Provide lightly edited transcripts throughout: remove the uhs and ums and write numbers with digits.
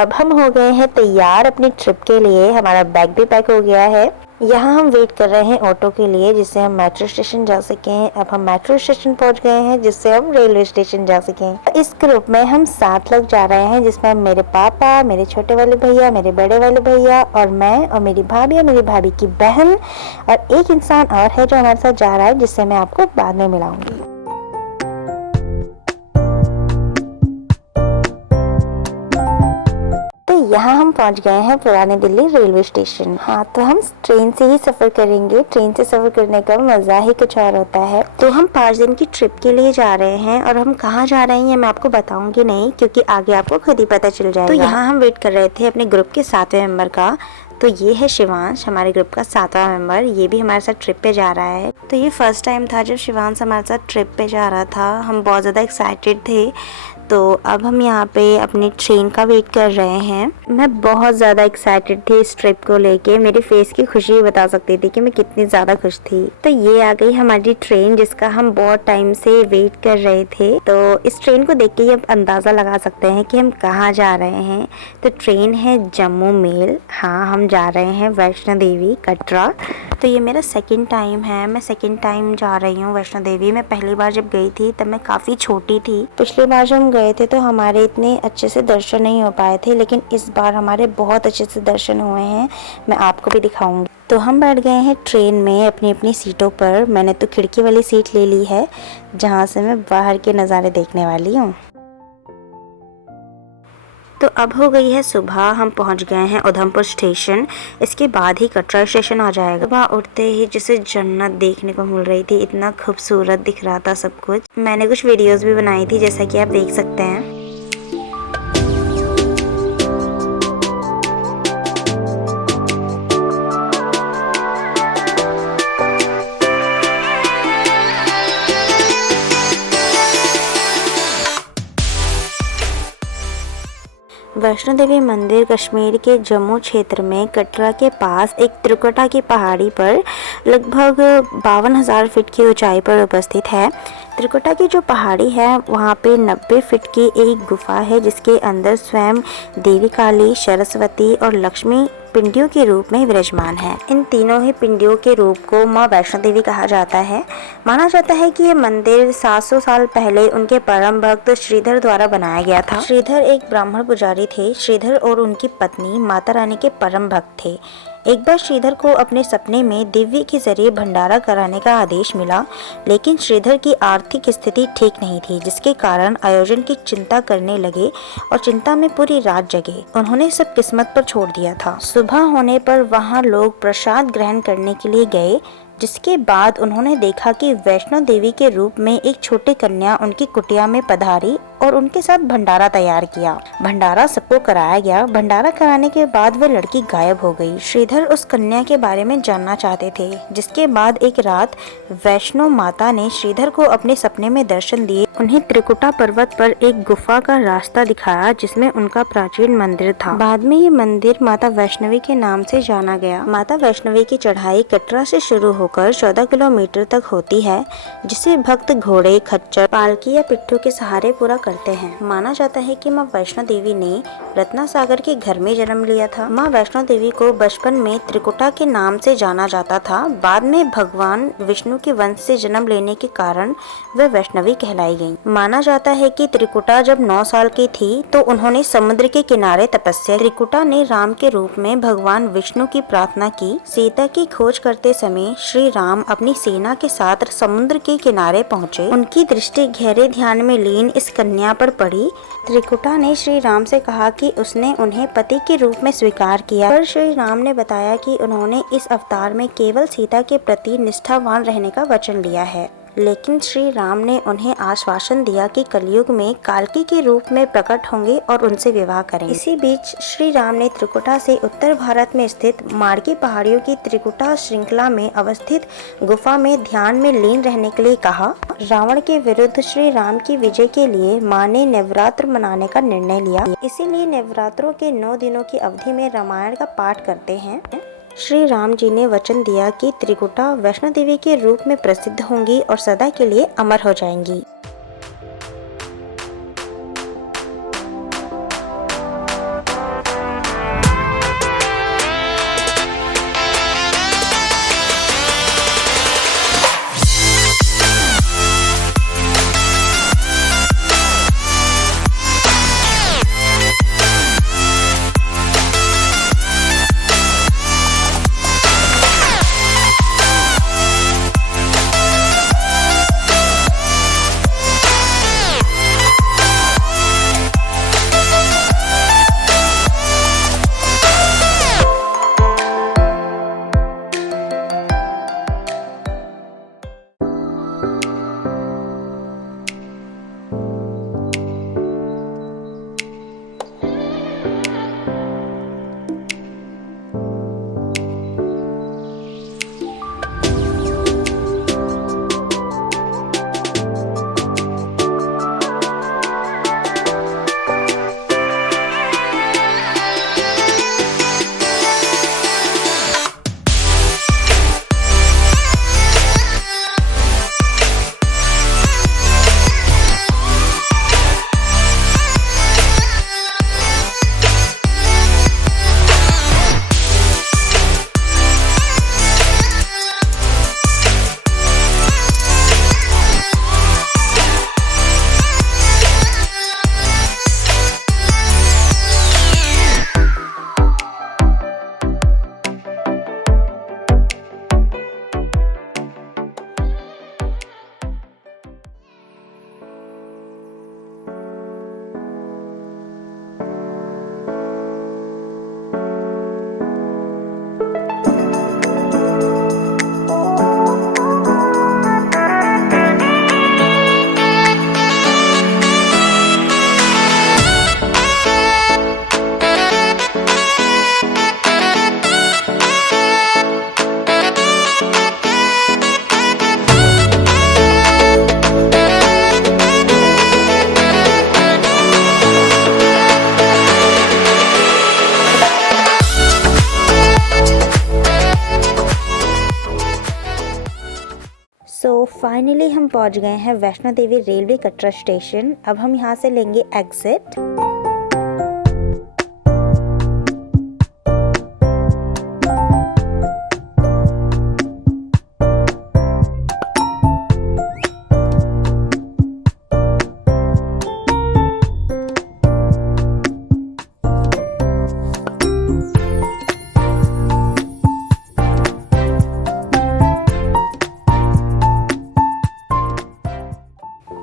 अब हम हो गए हैं तैयार अपनी ट्रिप के लिए। हमारा बैग भी पैक हो गया है। यहाँ हम वेट कर रहे हैं ऑटो के लिए जिससे हम मेट्रो स्टेशन जा सकें। अब हम मेट्रो स्टेशन पहुँच गए हैं जिससे हम रेलवे स्टेशन जा सकें। इस ग्रुप में हम 7 लोग जा रहे हैं जिसमें मेरे पापा, मेरे छोटे वाले भैया, मेरे बड़े वाले भैया और मैं और मेरी भाभी और मेरी भाभी की बहन और एक इंसान और है जो हमारे साथ जा रहा है जिससे मैं आपको बाद में मिलाऊंगी। यहाँ हम पहुँच गए हैं पुरानी दिल्ली रेलवे स्टेशन। हाँ, तो हम ट्रेन से ही सफ़र करेंगे। ट्रेन से सफ़र करने का मज़ा ही कुछ और होता है। तो हम 5 दिन की ट्रिप के लिए जा रहे हैं और हम कहाँ जा रहे हैं मैं आपको बताऊंगी नहीं, क्योंकि आगे आपको खुद ही पता चल जाएगा। तो यहाँ हम वेट कर रहे थे अपने ग्रुप के 7वें मेंबर का। तो ये है शिवांश, हमारे ग्रुप का 7वां मेंबर। ये भी हमारे साथ ट्रिप पे जा रहा है। तो ये फर्स्ट टाइम था जब शिवांश हमारे साथ ट्रिप पे जा रहा था। हम बहुत ज़्यादा एक्साइटेड थे। तो अब हम यहाँ पे अपनी ट्रेन का वेट कर रहे हैं। मैं बहुत ज़्यादा एक्साइटेड थी इस ट्रिप को लेके। मेरे फेस की खुशी बता सकती थी कि मैं कितनी ज़्यादा खुश थी। तो ये आ गई हमारी ट्रेन जिसका हम बहुत टाइम से वेट कर रहे थे। तो इस ट्रेन को देख के ही आप अंदाज़ा लगा सकते हैं कि हम कहाँ जा रहे हैं। तो ट्रेन है जम्मू मेल। हाँ, हम जा रहे हैं वैष्णो देवी कटरा। तो ये मेरा सेकंड टाइम है। मैं सेकंड टाइम जा रही हूँ वैष्णो देवी। मैं पहली बार जब गई थी तब मैं काफ़ी छोटी थी। पिछली बार जब हम गए थे तो हमारे इतने अच्छे से दर्शन नहीं हो पाए थे, लेकिन इस बार हमारे बहुत अच्छे से दर्शन हुए हैं। मैं आपको भी दिखाऊंगी। तो हम बैठ गए हैं ट्रेन में अपनी अपनी सीटों पर। मैंने तो खिड़की वाली सीट ले ली है जहाँ से मैं बाहर के नज़ारे देखने वाली हूँ। तो अब हो गई है सुबह। हम पहुंच गए हैं उधमपुर स्टेशन। इसके बाद ही कटरा स्टेशन आ जाएगा। सुबह उठते ही जैसे जन्नत देखने को मिल रही थी। इतना खूबसूरत दिख रहा था सब कुछ। मैंने कुछ वीडियोस भी बनाई थी जैसा कि आप देख सकते हैं। वैष्णो देवी मंदिर कश्मीर के जम्मू क्षेत्र में कटरा के पास एक त्रिकुटा की पहाड़ी पर लगभग 52,000 फीट की ऊंचाई पर उपस्थित है। त्रिकुटा की जो पहाड़ी है वहाँ पे 90 फीट की एक गुफा है जिसके अंदर स्वयं देवी काली, सरस्वती और लक्ष्मी पिंडियों के रूप में विराजमान है। इन तीनों ही पिंडियों के रूप को माँ वैष्णो देवी कहा जाता है। माना जाता है कि ये मंदिर 700 साल पहले उनके परम भक्त श्रीधर द्वारा बनाया गया था। श्रीधर एक ब्राह्मण पुजारी थे। श्रीधर और उनकी पत्नी माता रानी के परम भक्त थे। एक बार श्रीधर को अपने सपने में दिव्य के जरिए भंडारा कराने का आदेश मिला, लेकिन श्रीधर की आर्थिक स्थिति ठीक नहीं थी, जिसके कारण आयोजन की चिंता करने लगे और चिंता में पूरी रात जगे। उन्होंने सब किस्मत पर छोड़ दिया था। सुबह होने पर वहां लोग प्रसाद ग्रहण करने के लिए गए, जिसके बाद उन्होंने देखा कि वैष्णो देवी के रूप में एक छोटी कन्या उनकी कुटिया में पधारी और उनके साथ भंडारा तैयार किया। भंडारा सबको कराया गया। भंडारा कराने के बाद वह लड़की गायब हो गई। श्रीधर उस कन्या के बारे में जानना चाहते थे, जिसके बाद एक रात वैष्णो माता ने श्रीधर को अपने सपने में दर्शन दिए। उन्हें त्रिकुटा पर्वत पर एक गुफा का रास्ता दिखाया जिसमें उनका प्राचीन मंदिर था। बाद में ये मंदिर माता वैष्णवी के नाम से जाना गया। माता वैष्णवी की चढ़ाई कटरा से शुरू होकर 14 किलोमीटर तक होती है, जिसे भक्त घोड़े, खच्चर, पालकी या पिट्ठू के सहारे पूरा करते हैं। माना जाता है कि माँ वैष्णो देवी ने रत्नासागर के घर में जन्म लिया था। माँ वैष्णो देवी को बचपन में त्रिकुटा के नाम से जाना जाता था। बाद में भगवान विष्णु के वंश से जन्म लेने के कारण वह वैष्णवी कहलाई गयी। माना जाता है कि त्रिकुटा जब 9 साल की थी तो उन्होंने समुद्र के किनारे तपस्या। त्रिकुटा ने राम के रूप में भगवान विष्णु की प्रार्थना की। सीता की खोज करते समय श्री राम अपनी सेना के साथ समुद्र के किनारे पहुँचे। उनकी दृष्टि गहरे ध्यान में लीन इस कन्या पर पड़ी। त्रिकुटा ने श्री राम से कहा कि उसने उन्हें पति के रूप में स्वीकार किया, पर श्री राम ने बताया कि उन्होंने इस अवतार में केवल सीता के प्रति निष्ठावान रहने का वचन लिया है। लेकिन श्री राम ने उन्हें आश्वासन दिया कि कलयुग में कालकी के रूप में प्रकट होंगे और उनसे विवाह करेंगे। इसी बीच श्री राम ने त्रिकुटा से उत्तर भारत में स्थित मार्गी पहाड़ियों की त्रिकुटा श्रृंखला में अवस्थित गुफा में ध्यान में लीन रहने के लिए कहा। रावण के विरुद्ध श्री राम की विजय के लिए माँ ने नवरात्र मनाने का निर्णय लिया। इसीलिए नवरात्रों के 9 दिनों की अवधि में रामायण का पाठ करते हैं। श्री राम जी ने वचन दिया कि त्रिकुटा वैष्णो देवी के रूप में प्रसिद्ध होंगी और सदा के लिए अमर हो जाएंगी। हम पहुंच गए हैं वैष्णो देवी रेलवे कटरा स्टेशन। अब हम यहां से लेंगे एग्जिट।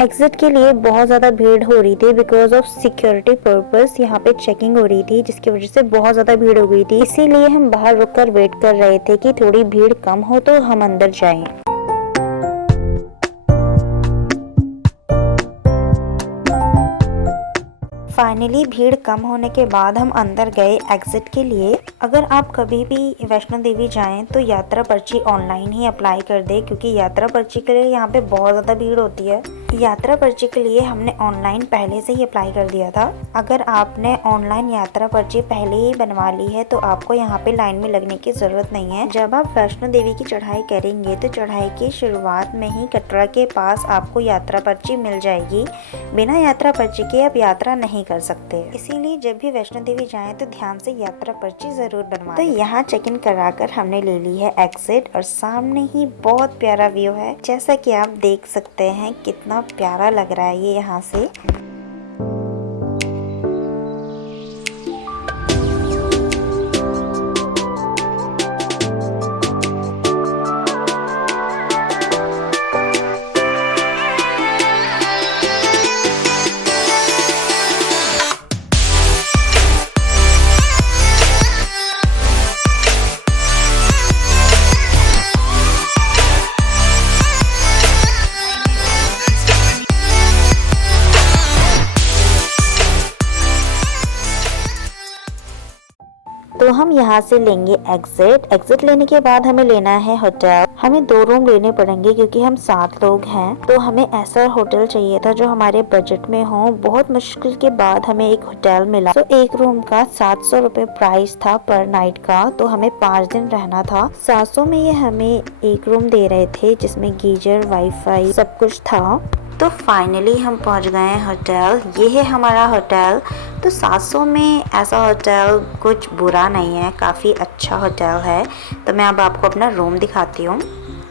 एग्जिट के लिए बहुत ज़्यादा भीड़ हो रही थी बिकॉज ऑफ सिक्योरिटी पर्पस। यहाँ पे चेकिंग हो रही थी जिसकी वजह से बहुत ज़्यादा भीड़ हो गई थी, इसीलिए हम बाहर रुककर वेट कर रहे थे कि थोड़ी भीड़ कम हो तो हम अंदर जाएं। फाइनली भीड़ कम होने के बाद हम अंदर गए एग्जिट के लिए। अगर आप कभी भी वैष्णो देवी जाएं तो यात्रा पर्ची ऑनलाइन ही अप्लाई कर दे, क्योंकि यात्रा पर्ची के लिए यहाँ पे बहुत ज़्यादा भीड़ होती है। यात्रा पर्ची के लिए हमने ऑनलाइन पहले से ही अप्लाई कर दिया था। अगर आपने ऑनलाइन यात्रा पर्ची पहले ही बनवा ली है तो आपको यहाँ पे लाइन में लगने की ज़रूरत नहीं है। जब आप वैष्णो देवी की चढ़ाई करेंगे तो चढ़ाई की शुरुआत में ही कटरा के पास आपको यात्रा पर्ची मिल जाएगी। बिना यात्रा पर्ची के आप यात्रा नहीं कर सकते, इसीलिए जब भी वैष्णो देवी जाएं तो ध्यान से यात्रा पर्ची जरूर बनवाएं। तो यहाँ चेक इन कराकर हमने ले ली है एग्जिट और सामने ही बहुत प्यारा व्यू है। जैसा कि आप देख सकते हैं कितना प्यारा लग रहा है ये यहाँ से। तो हम यहाँ से लेंगे एग्जिट। एग्जिट लेने के बाद हमें लेना है होटल। हमें 2 रूम लेने पड़ेंगे क्योंकि हम 7 लोग हैं, तो हमें ऐसा होटल चाहिए था जो हमारे बजट में हो। बहुत मुश्किल के बाद हमें एक होटल मिला। तो एक रूम का 700 रुपए प्राइस था पर नाइट का, तो हमें 5 दिन रहना था। 700 में ये हमें एक रूम दे रहे थे जिसमें गीजर, वाईफाई सब कुछ था। तो फाइनली हम पहुंच गए हैं होटल। ये है हमारा होटल। तो 700 में ऐसा होटल कुछ बुरा नहीं है, काफ़ी अच्छा होटल है। तो मैं अब आपको अपना रूम दिखाती हूँ।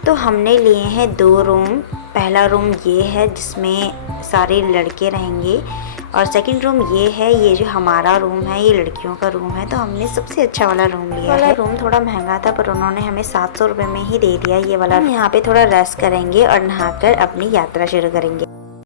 तो हमने लिए हैं 2 रूम। पहला रूम ये है जिसमें सारे लड़के रहेंगे और सेकंड रूम ये है। ये जो हमारा रूम है ये लड़कियों का रूम है, तो हमने सबसे अच्छा वाला रूम लिया है। रूम थोड़ा महंगा था पर उन्होंने हमें 700 रुपये में ही दे दिया ये वाला। हम यहाँ पे थोड़ा रेस्ट करेंगे और नहाकर अपनी यात्रा शुरू करेंगे।